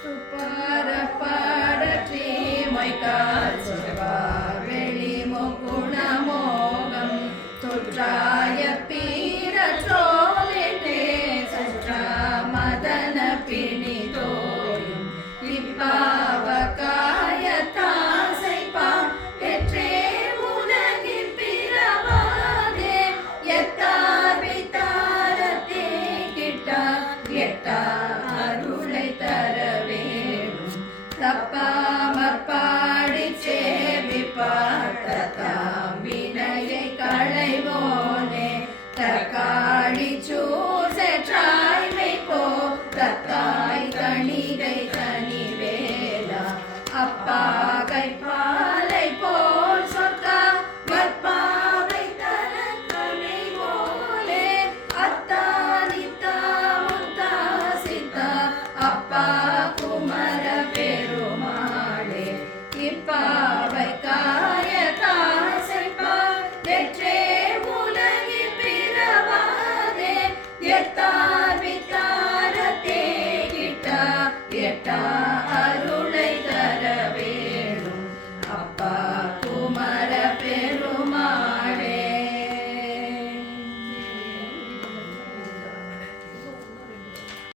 சுப்பார பாடற்றி மொய்கால் சுவா வெளி முகுணமோகம் சுற்றாய பீர சோலிட்டே சுற்றா மதன பிணி தோயும் இப்பாவகாய தாசைப்பா பெற்றே உலகில் பிறவாதே எத்தார் வித்தாரத்தே கிட்டா எட்டா அருளை தர வேணும் தப்பாமற் பாடி சேவி பார்த்ததாம் வினையை களைவோனே தக்காளி சூசெற்றாய்மை போ தத்தாய் கணிகை